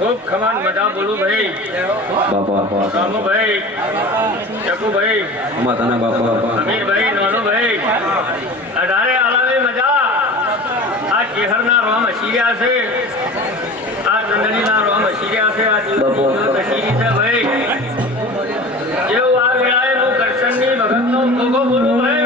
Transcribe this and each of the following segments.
खूब खमान मजा बोलू भाई बापा रामू भाई चकू भाई माताना बापा अमीर भाई नोनू भाई अडारे आलावे मजा आ केहरना रोम अशीरिया से आ चंदनीना रोम अशीरिया से आ कशीरी से भाई ये आ वेळाए मु करशननी भगतनो कोगो बोलू भाई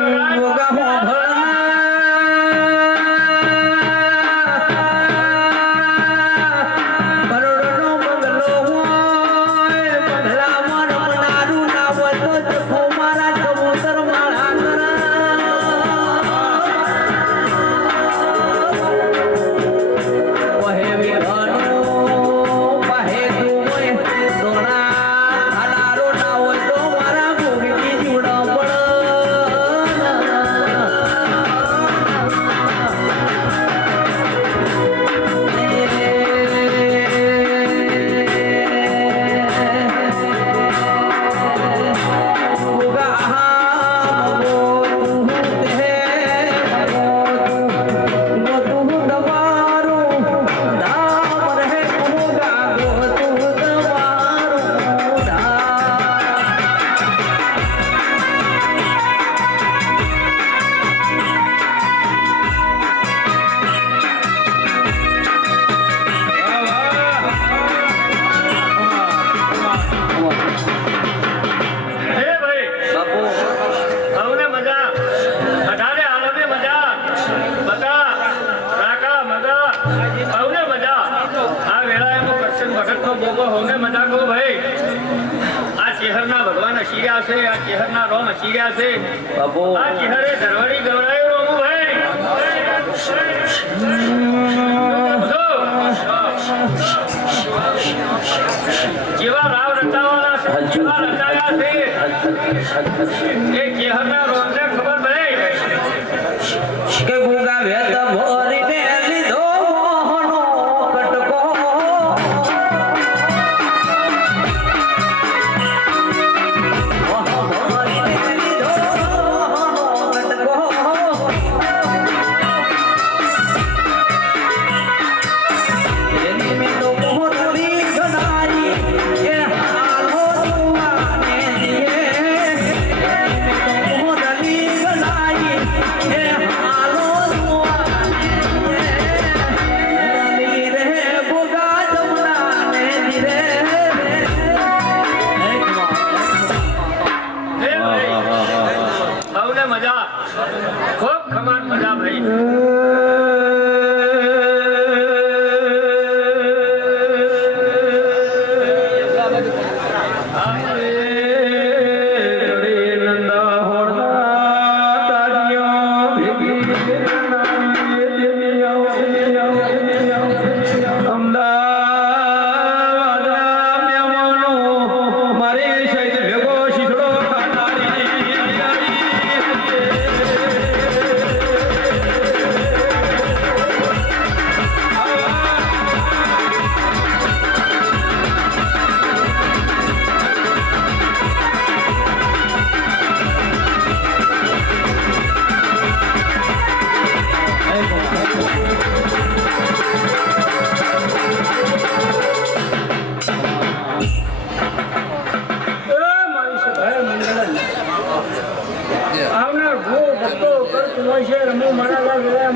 भगवान अशीरिया से आ चेहरना रोम अशीरिया से आ चेहरे धरवड़ी गवरायो रोमू भाई जीवा राव रटावाला से जीवा रटाया से एक चेहरना रोम से खबर भाई के गुगा वेद भोरी ने लीधो मोहनो कटको मजा खूब खमान मजा भाई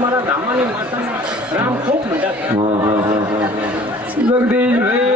મારા ધામાની માતાના રામ ખૂબ મજા જગદીશ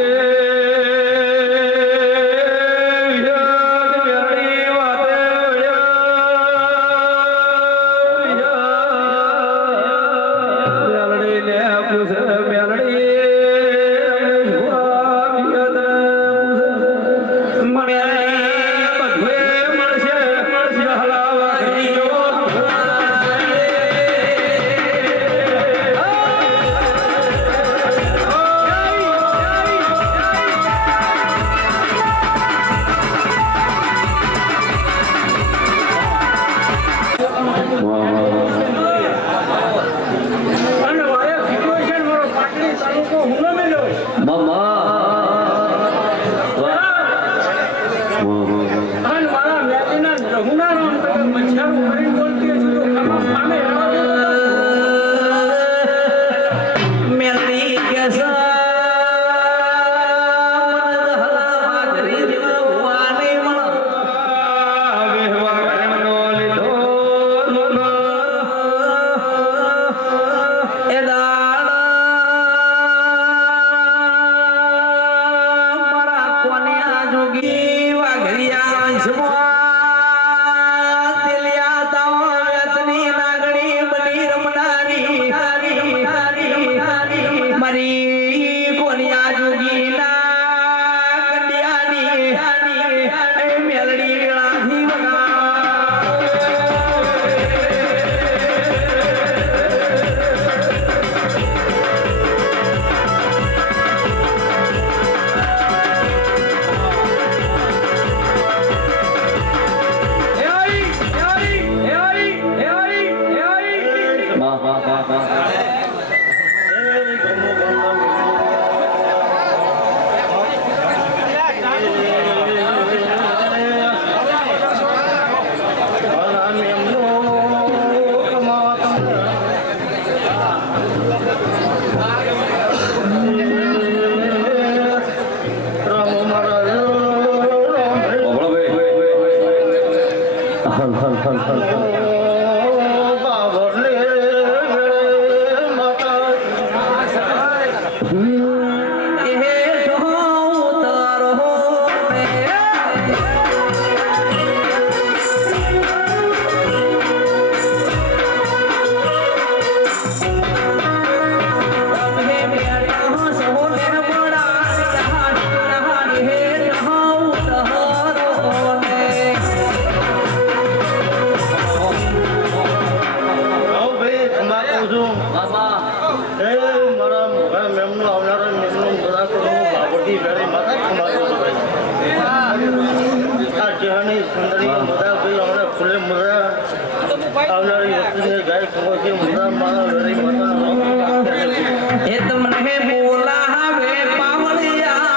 એ તમને બોલાવે પાવળિયા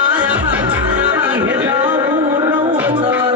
હે જાવું નવતર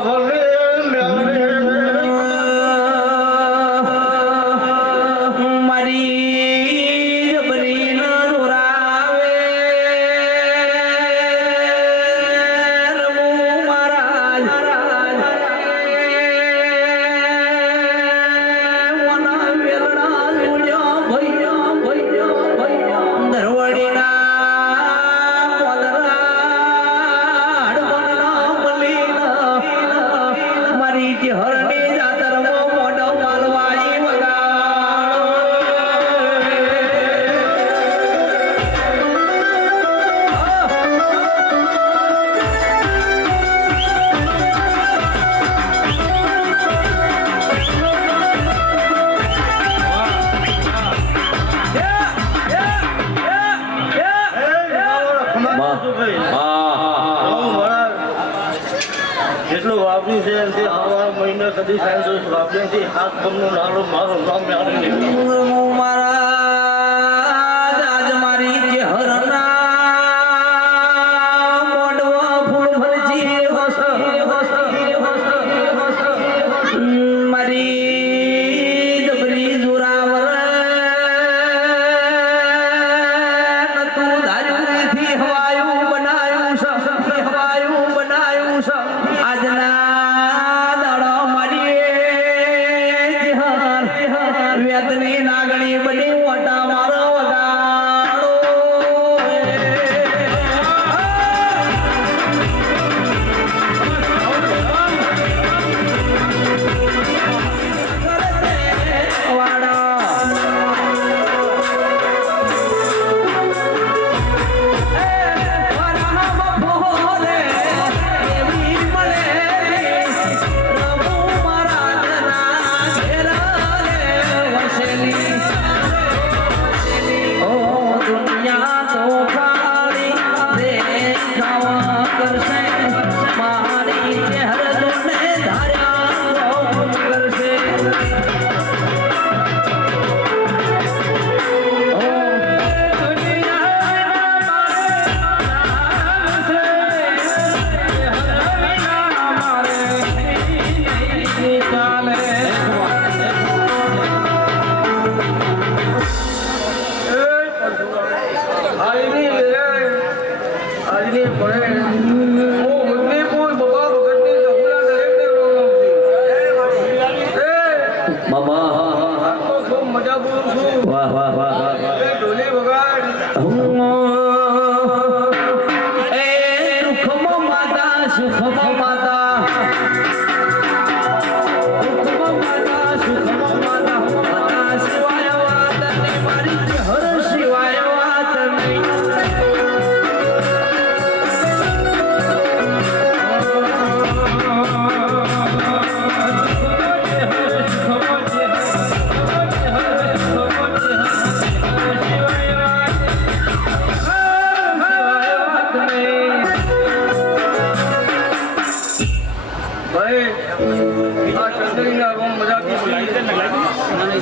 હોલે જેટલું વાપર્યું છે એમથી હવા મહિને કદી સાંજે વાપર્યાથી હાથ ગમનું નાનું મારું નામ યાદ નહીં. મહારાજ આજ મારી જે હરના મોઢવા ફૂલ ભરજી મારી જબરી જોરાવર તું ધાર્યુંથી હવાયું બનાયું છે હવાયું બનાયું છે આજના દાડા મારી વેદની નાગણ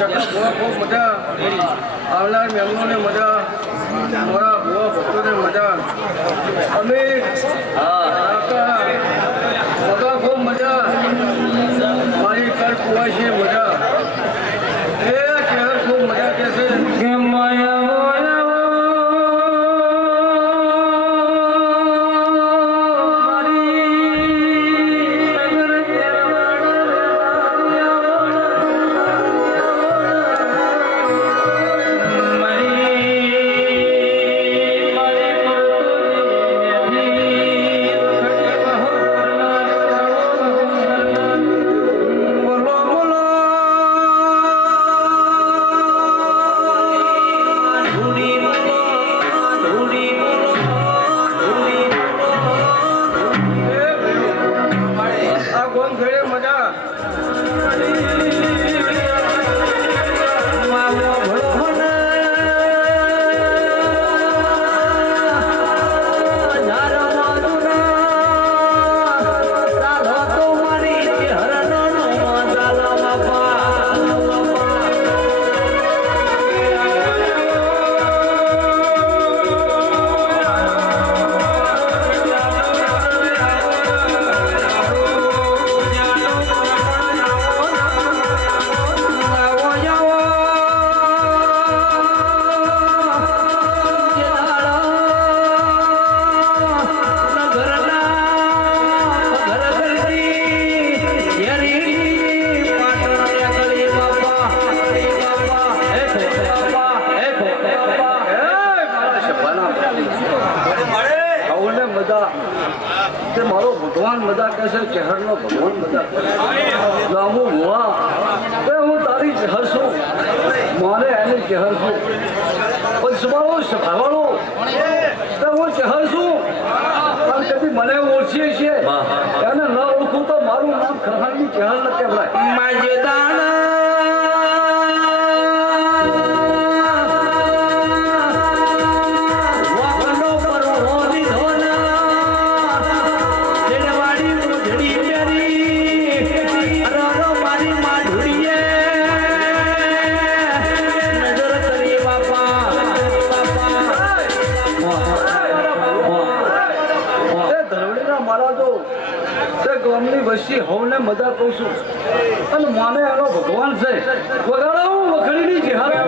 ખૂબ મજા આવનાર મહેમાનોને મજા મારા ભુવા ભક્તોને મજા અમે બધા ખૂબ મજા મારી કર કુવાય છે મજા એ શહેર ખૂબ મજા કે છે મારો ભગવાન મજા કહેશે ચહેરનો ભગવાન મજા કહેશે લાંબુ ભુવા હું તારી ચહેર છું મારે એની ચહેર છું પણ તમારો સ્વભાવનો હું ચહેર છું પણ કદી મને ઓળખીએ છીએ એને ન ઓળખું તો મારું નામ ખરહાની ચહેર ન કહેવાય ગામની વસ્તી હોવને મજા કહું છું અને માને એનો ભગવાન છે વગાડો વખડીની જેહાર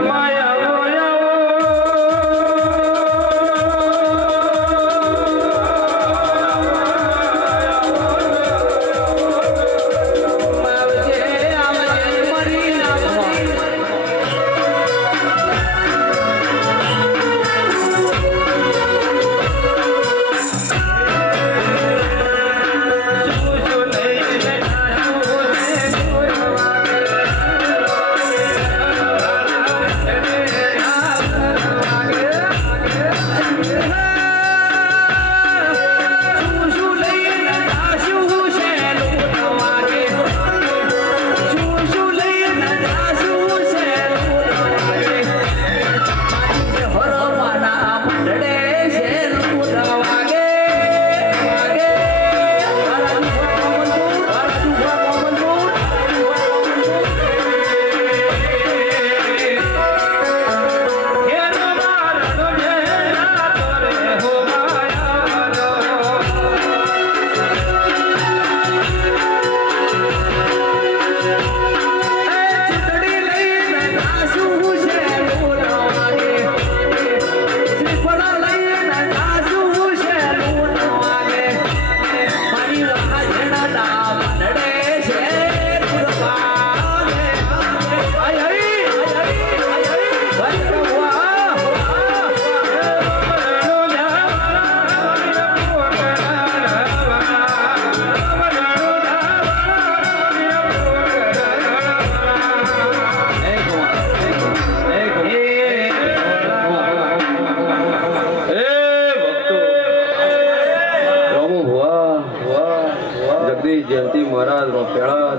જયંતિ મહારાજ રોપેળા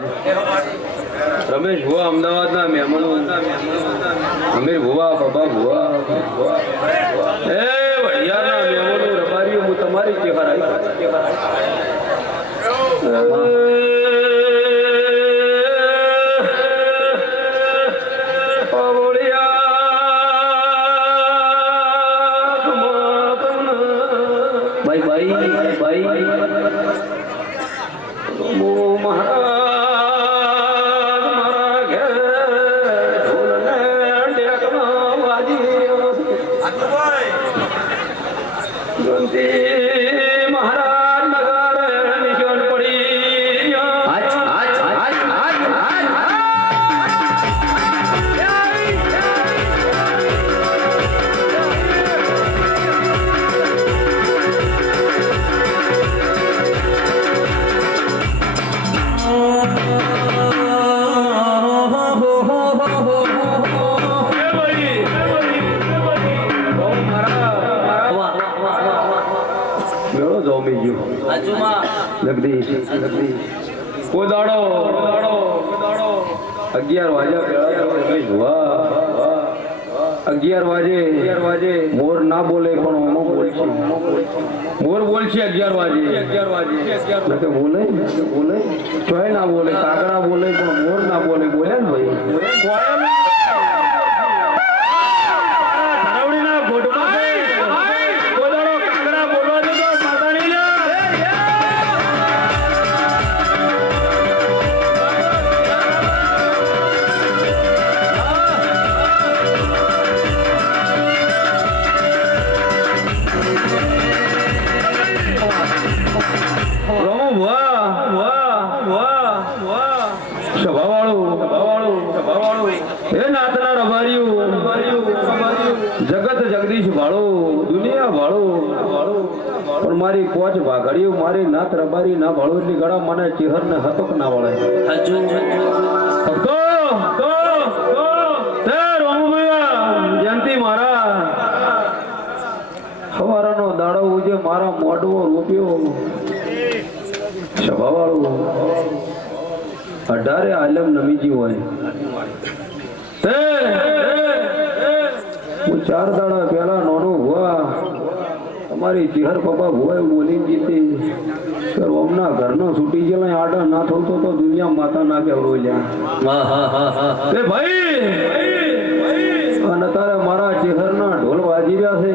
રમેશ ભુવા અમદાવાદના મહેમાનો અમીર ભુવા બાબા ભુવા એ વડિયાના મહેમાનો રબારીઓ હું તમારી ચેહર આવી ભાઈ ઓ મહારાજ મારા ઘેર ઢોલને ટેકનો વાજી ગંતી મહારાજ નગર નિશાન પડી મેળો જોમી ગયો જગદીશ કોઈ દાડો 11 વાગ્યા પેલા 11 વાગે મોર ના બોલે પણ ઓમો બોલશે મોર બોલશે 11 વાગે એટલે બોલે ચોય ના બોલે કાગડા બોલે પણ મોર ના બોલે બોલે ને ભાઈ જગત જગદીશ ભાળો દુનિયા ભાળો પણ મારી પોચ ભાગડ્યું મારી નાત રબારી ના ભાળો એટલી ગળા મને ચિહર ને હતક ના વળે જયંતિ મારા સવારનો દાડો ઉજે મારા મોઢવો રૂપિયો સભાવાળો 18 આલમ નમીજી હોય હું 4 દાડા પહેલા નોનો હુआ તમારી ચિહર પપ્પા ભુવાએ બોલીને જીતી ઓમના ઘરનો છૂટી ગયેલા આડા ના થતો તો દુનિયા માતા ના કેવરો લ્યા એ ભાઈ અને તારે મારા ચિહરના ઢોલ વાજી રહ્યા છે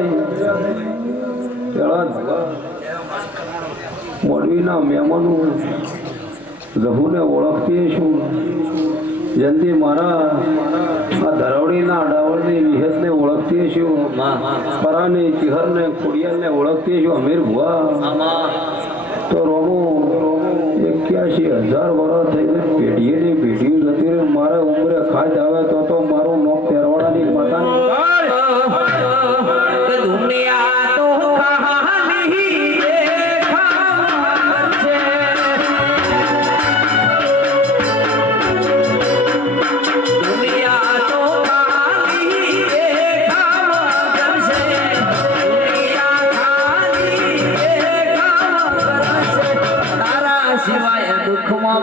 પેલા મોડવીના મહેમાનો રઘુને ઓળખતી છું જલ્દી મારા આ ધરવડીના અડાવળની વિહતને ઓળખતી છું પરાની ચિહરને ખોડિયાલને ઓળખતી છું અમીર ભુવા તો રોમો 81,000 વર્ષ થઈને પેઢીએની પેઢીઓ જતી રહે મારા ઉંમરે ખાજ આવે તો મારું નોક તેરવાડાની માતાની દુનિયા તો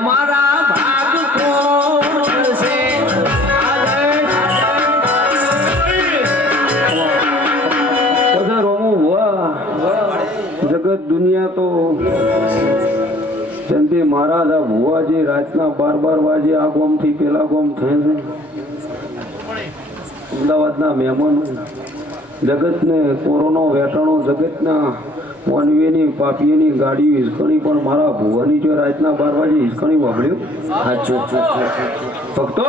મારા ભાગ કોણ છે જગત દુનિયા તો જંતી મહારાજ આ ભુવાજી રાતના 12 વાગે આ ગોમથી પેલા ગોમ થાય છે અમદાવાદના મહેમાનો જગતને કોરોનો વેટાણો જગતના મોનવીની પાપીની ગાડીઓ હિસકણી પણ મારા ભુવાની જો રાતના 12 વાગે હિસકણી વાપર્યું ભક્તો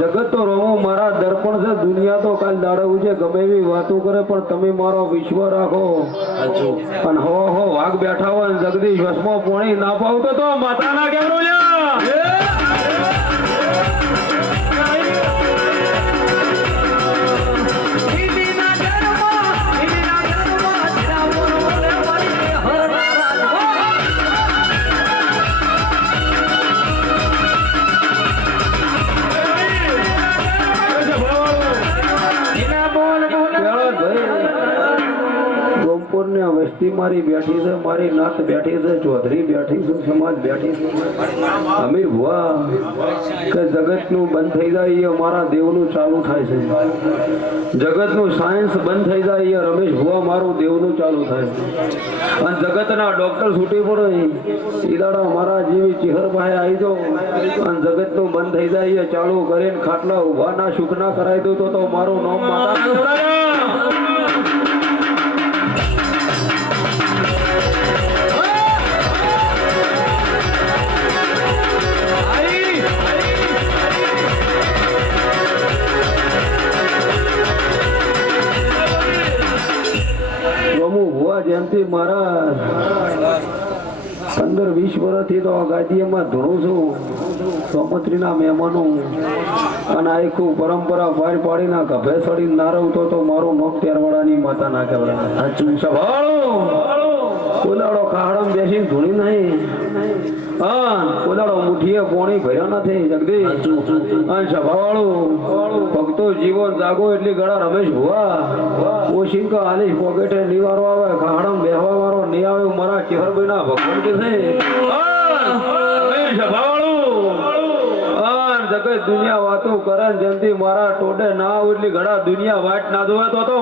જગત તો રોમો મારા દર્પણ છે દુનિયા તો કાલ દાડવું છે ગમે એવી વાતો કરે પણ તમે મારો વિશ્વ રાખો અને હો વાઘ બેઠા હોય જગદીશ વસમાં પોણી ના પાવતો તો માતાના કેમરો લ્યા વસ્તી મારી બેઠી છે મારી નાત બેઠી છે ચૌધરી બેઠી છે સમાજ બેઠી છે અમીર ભુવા કે જગતનું બંધ થઈ જાય એ મારા દેવનું ચાલુ થાય છે જગતનું સાયન્સ બંધ થઈ જાય એ રમેશ ભુવા મારું દેવનું ચાલુ થાય અને જગતના ડોક્ટર છૂટી પડે ઈદાડા મારા જેવી ચિહર પાસે આવી દો અને જગતનું બંધ થઈ જાય એ ચાલુ કરીને ખાટલા ઉભા ના સુખ ના કરાવી દો તો મારું નામ માતા હું ભુવા જેમથી મારા 15-20 વર્ષથી તો આ ગાદીમાં ધોળું છું સોમત્રીના મહેમાનો અને આ ખૂબ પરંપરા પાર પાડીના ગભે સડી નારવતો તો મારું નોક ત્યારવાળાની માતા ના કહેવાય સભાળો કોદાડો ખાડમ બેસીને ધૂણી નહીં હા કોદાડો મુઠીએ પોણી ભર્યો નથી જગદીશ અને સભાવાળું ભક્તો જીવો જાગો એટલી ગળા રમેશ ભુવા ઓશિંકો આલીશ પોકેટે નિવારો આવે ખાડમ બેહવા વાળો નહીં આવે મારા ચેહરભાઈ ના ભગવાન કે છે જગત દુનિયા વાતો કરે ને જેમથી મારા ટોડે ના આવે એટલી ઘડા દુનિયા વાટ ના જોવે તો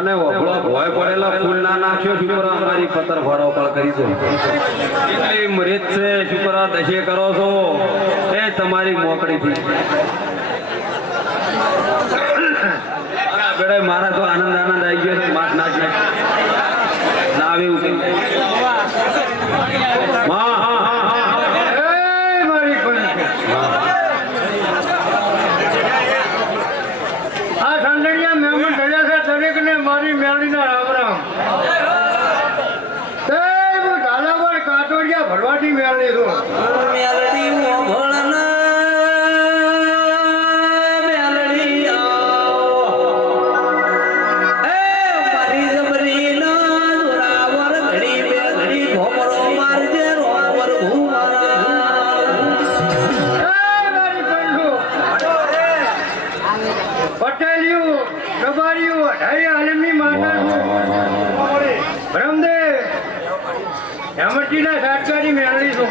અને વફળો ભોય પડેલા ફૂલ ના નાખ્યો શુક્રા અમારી પતર ફાળો પણ કરી દો એટલી મરેજ છે શુક્રા દશે કરો છો એ તમારી મોકળીથી બેડા મારા તો આનંદ આવી ગયો છે માત નાચ ના આવે એવું મારી મેળીના રામ રામ તે હું ઝાલાવાડ કાટોડિયા ભરવાડી મેળવી છું પટેલિયું રબારિયું અઢારી આલમની માતા બ્રહ્મદેવ હેમટીના સાટકારી મેળવી છું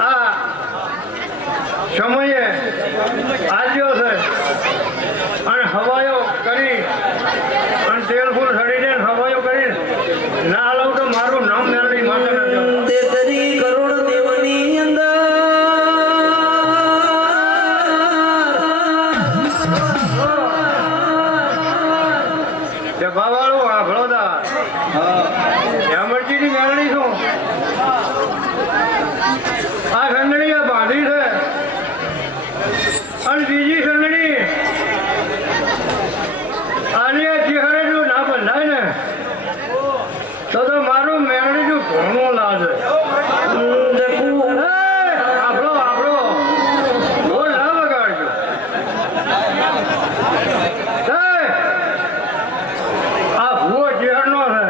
આ સમયે આવ્યો છે અને હવાયો કરી અને તેલ ફૂલ સડીને હવાયો કરી ના લઉં તો મારું નામ મેળવી માતા કરોડ દેવની અંદર બાવાળું આ ભળોદા હેમરજીની મેળણી છું આ સંગણી આ બાંધી છે અને બીજી સંગણી આની આ ચેહરે જો ના બંધાય ને તો મારું મેળણી જો ઘણું લાગે આપણો બોલ ના બગાડજો આ ભૂવો ચેહરનો છે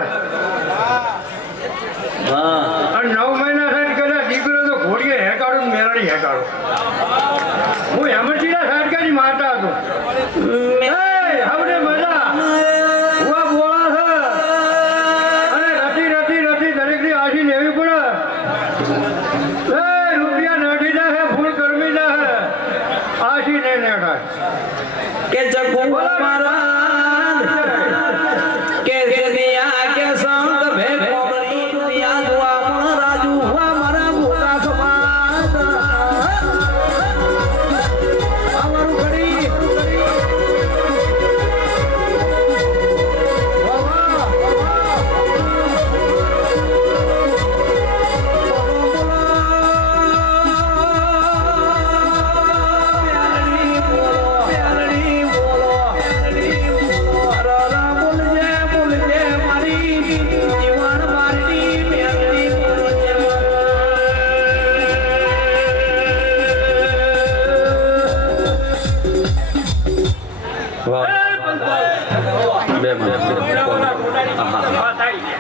પીડાઓના ટોટાની સભા થાય છે.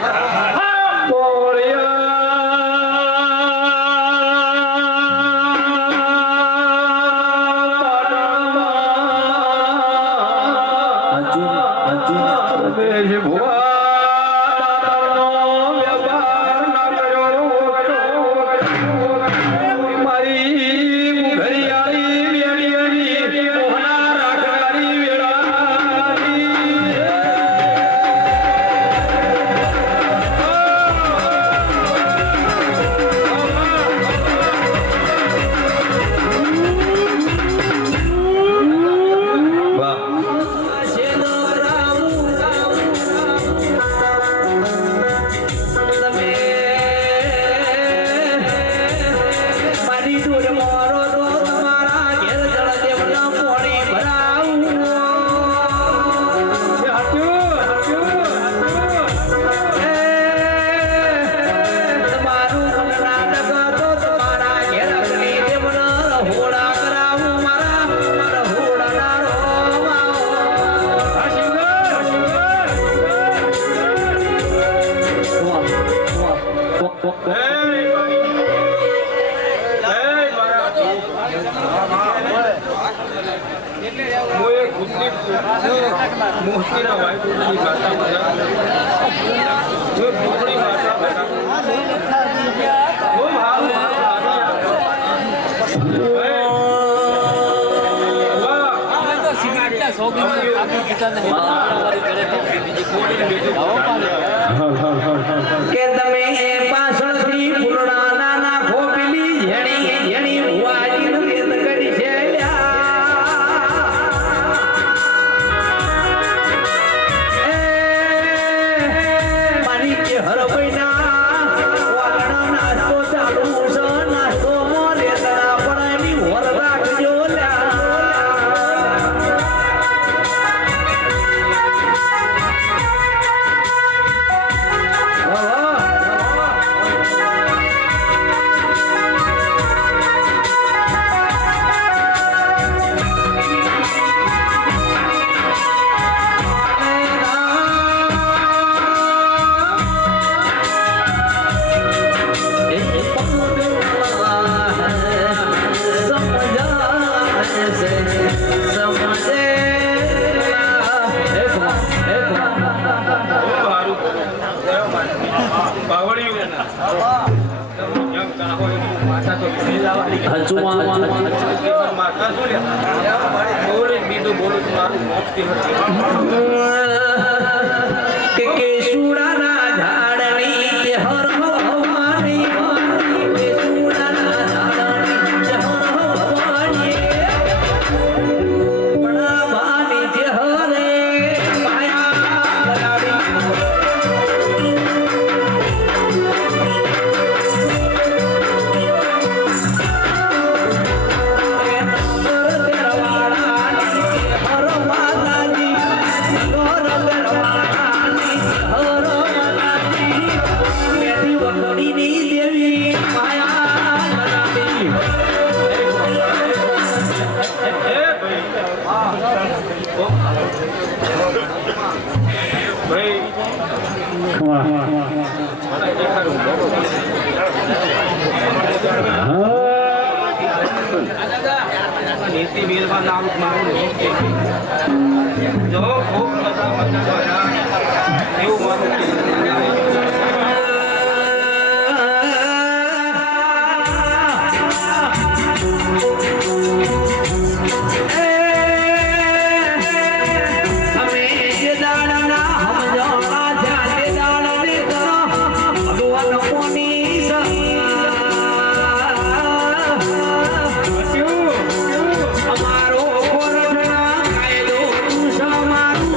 હા. કે તમે પાછળથી ફૂલડાના નાખો પેલી ઝેણી ઝેણી ભુવાજીનું વેદ કરી છે મારી કે હર મહિના વાગણો નાસ્તો ચાલુ છે નાસ્તો મોરે તરા પણ એની વર રાખજો કે સુડાના ઝાડની કે હર ભવાની કે સુડાના ઝાડની કે હર ભવાની બડા ભાની જે હરે માયા બનાવી નીતિ બિલમાં નામ મારું જો ખૂબ બધા એવું મારું અમારો કોરઠના કાયદો તું છે, મારું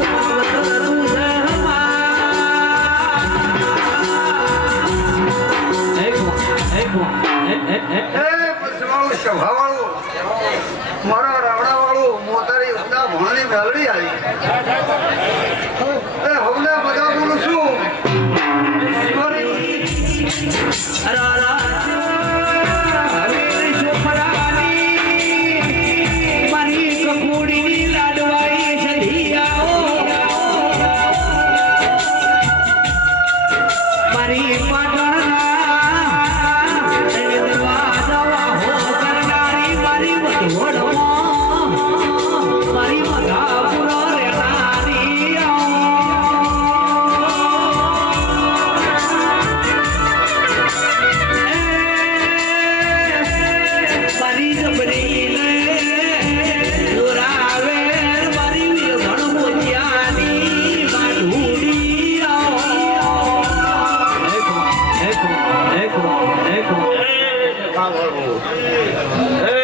વાળો હે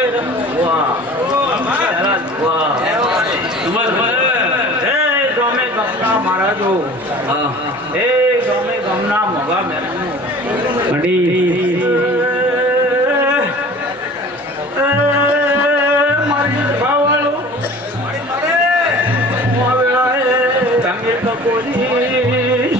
વાહ વાહ હે ગમે ગમના મહારાજો હે ગમે ગમના મોગા મેરનું મારી ભાવાળો તમે તો પોલીસ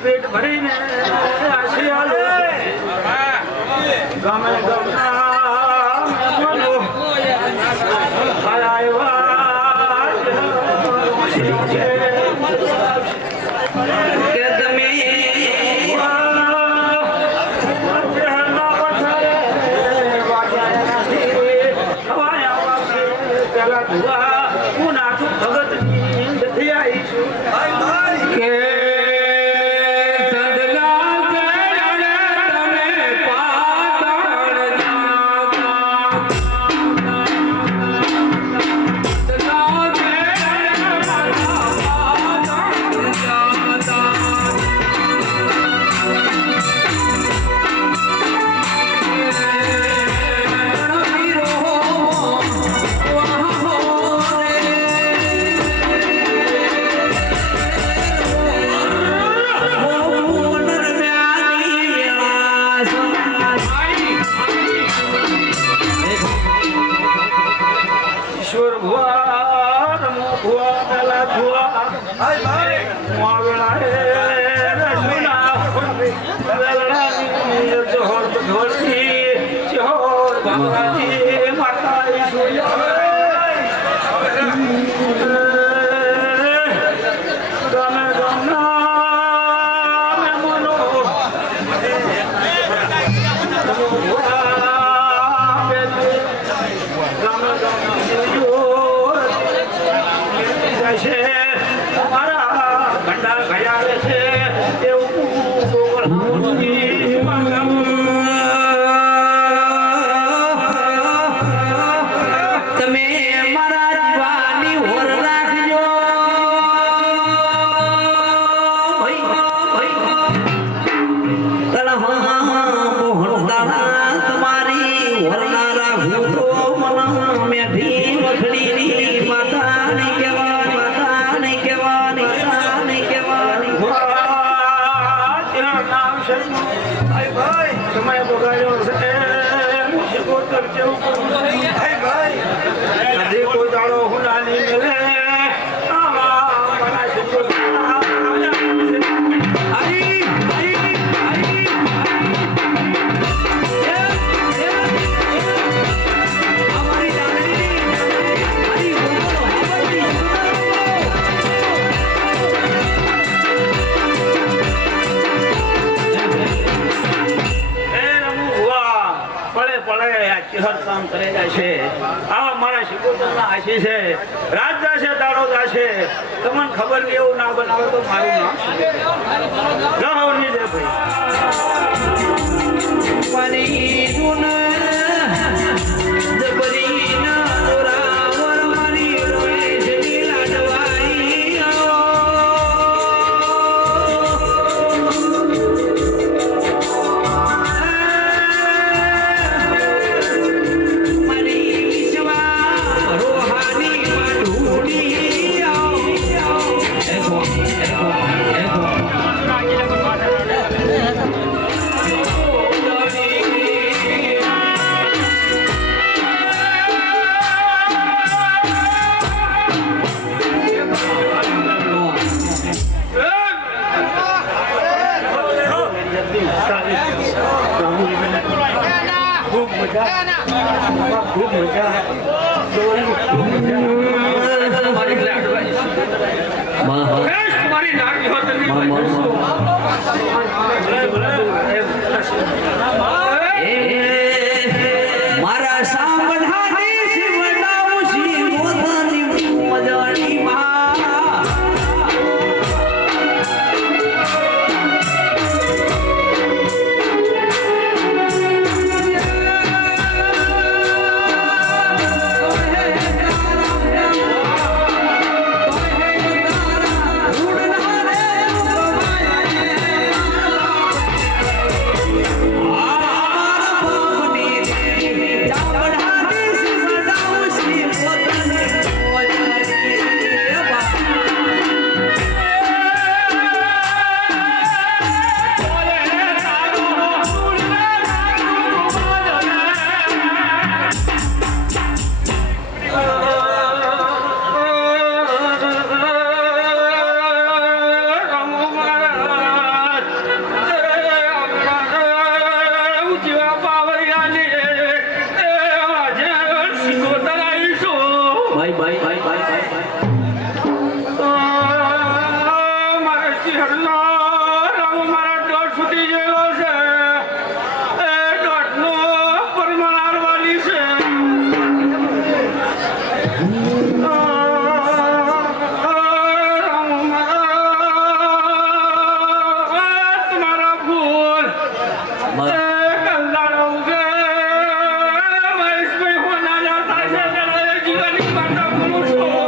પેટ ભરીને આશિયાલો ગમે ગમના મનો કે તમે પેલા ધુઆ હું નાખું ભગતની જતી આવીશું કે ઈશ્વર ભુવા રમો ભુવા પેલા ભુવા માવડા હે રસુના વેલડાની જોહર ઢોલની જોહર બાબાજી માતા ઈશ્વર ગમે ગમના મનો છે મારા ભંડાર ઘડિયાળ છે તમે મારા જીવાની હોર રાખજો તમારી હોરના રાખું તો મન મેઠી વખડીની માતાની કહેવાની સમય બગાડ્યો છે શિકોતર જેવું કદી કોઈ દાડો હુનાની મેલે મારા શિકોતર કામ કરેલા છે આવા મારા શિકોતરના આશી છે રાત જાશે દાડો જાશે તમને ખબર કે એવું ના બનાવે તો મારું નામ રહો ની દે ભાઈ ખૂબ મજા મારી નાની હોત Thank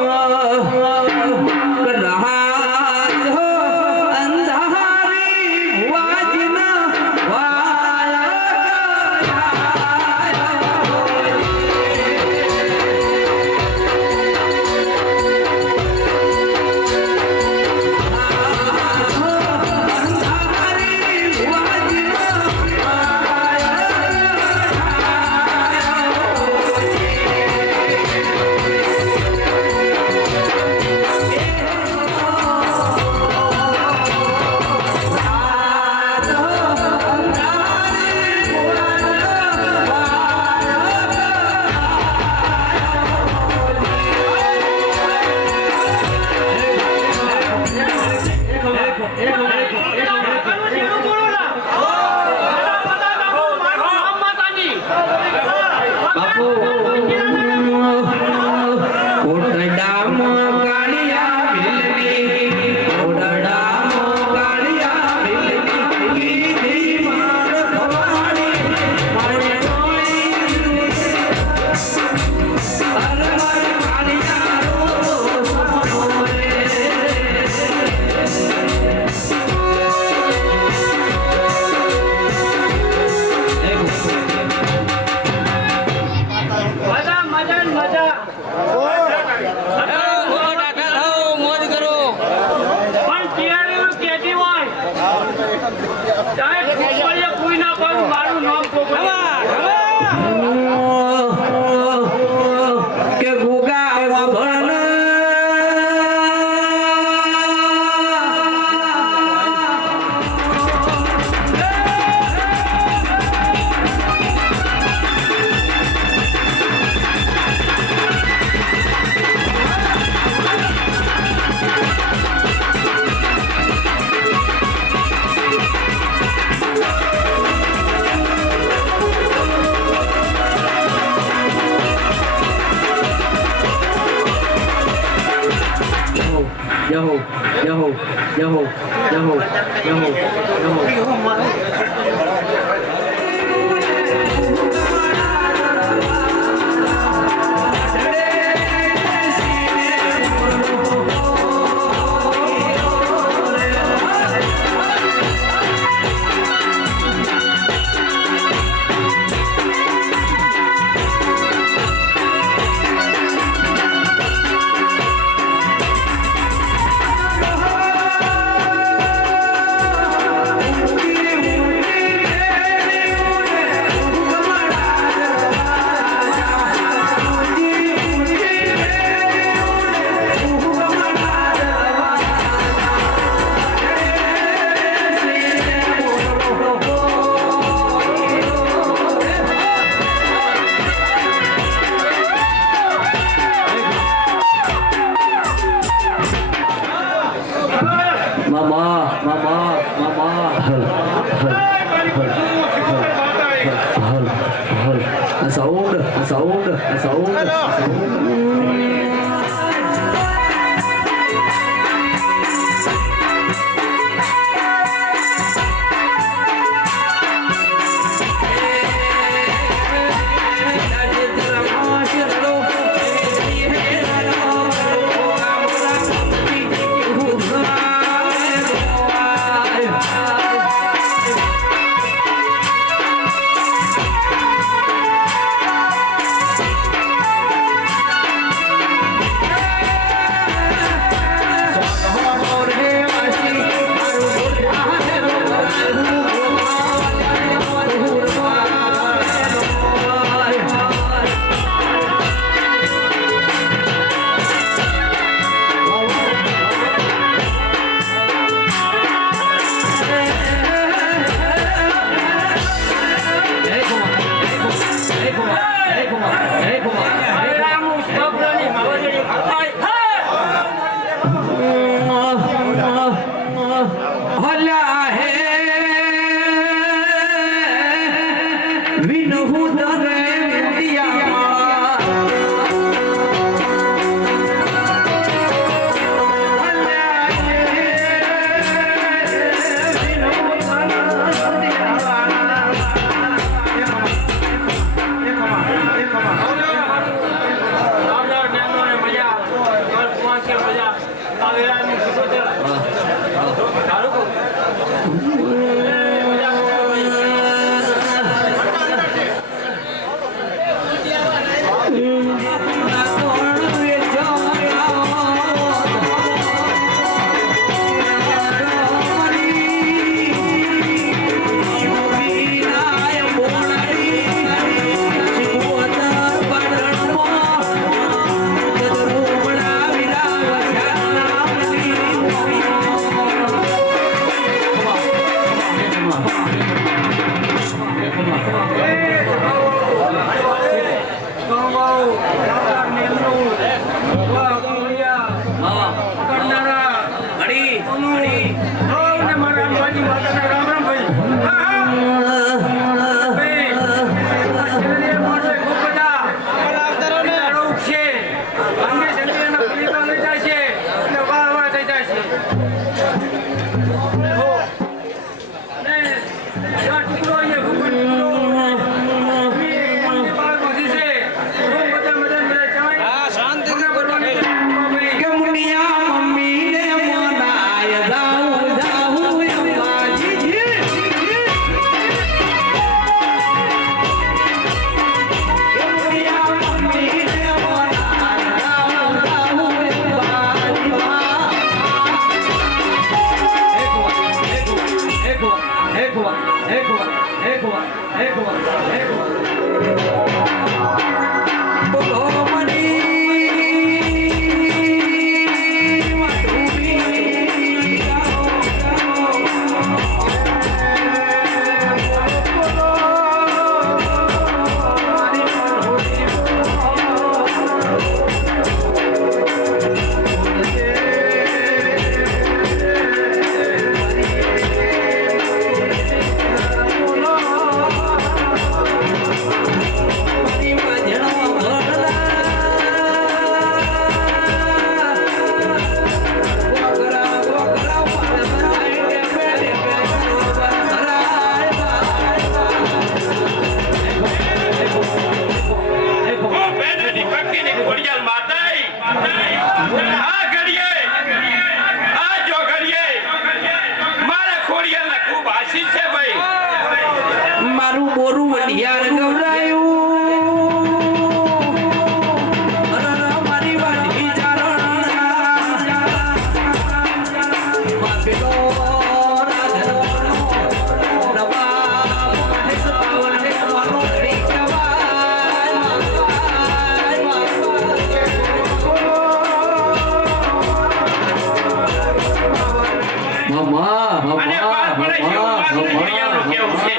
કાવેરાનું સિકોતર. સારું કહું. મારું બોરું વડિયાર ગવરાયું મારી વાડી અને બાર પડે છે ઉપાસનું ઘોડિયાનું કેવું છે.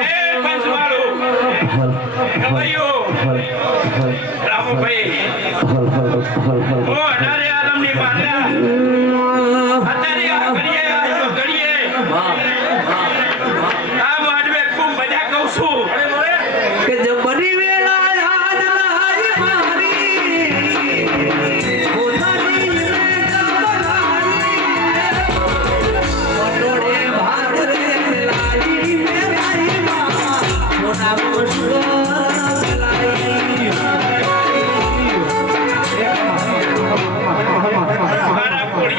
હે પંચમાળું, ગવૈયો, રામુભાઈ, ઓ અઢારે આલમની માતા, અત્યારે આ ઘડીએ, આ જો ઘડીએ, આ માંડવે ખૂબ મજા કહું છું. કે જબરી વેલા યાદ લાય મારી પોતાની પટોળે ભાત રે લાઈ મે લાઈ મોટા મોસ્કો મારા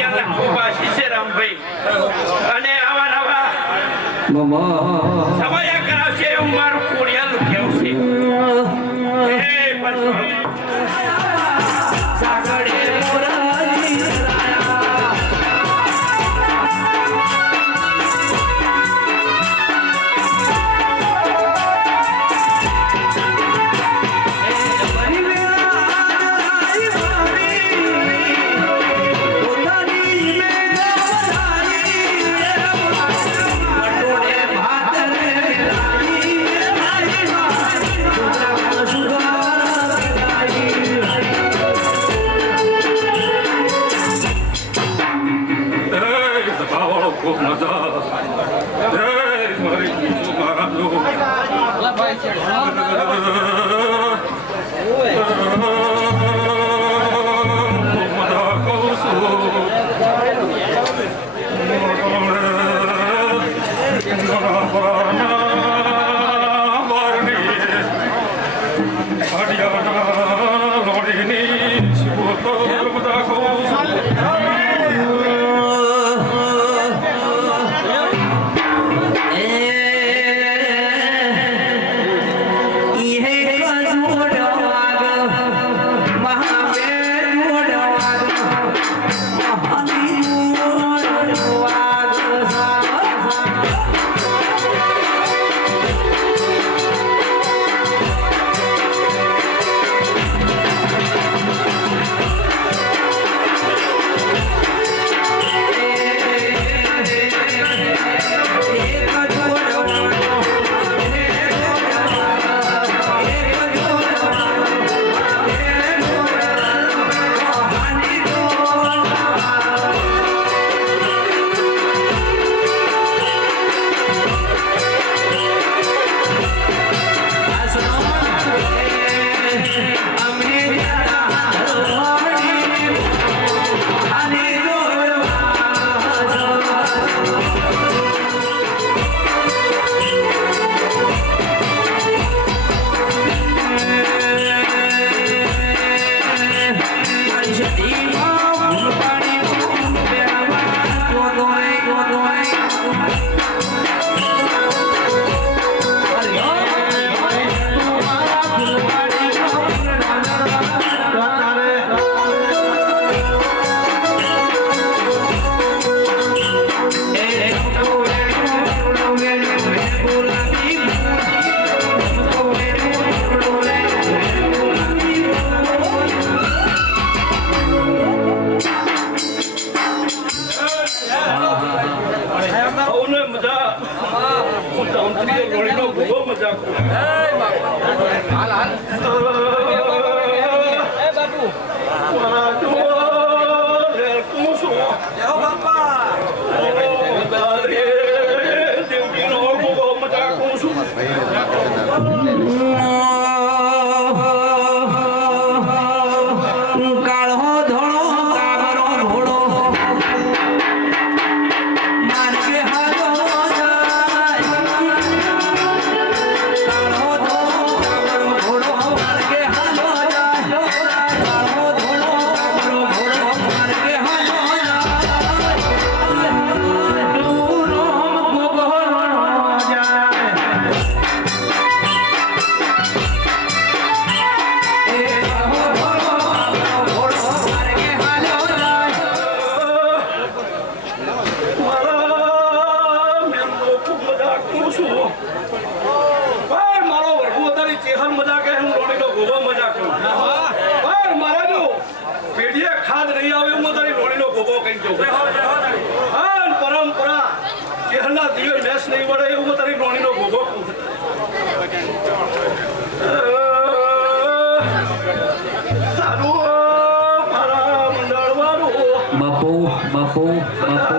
બાપુ બાપુ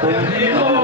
બાપુ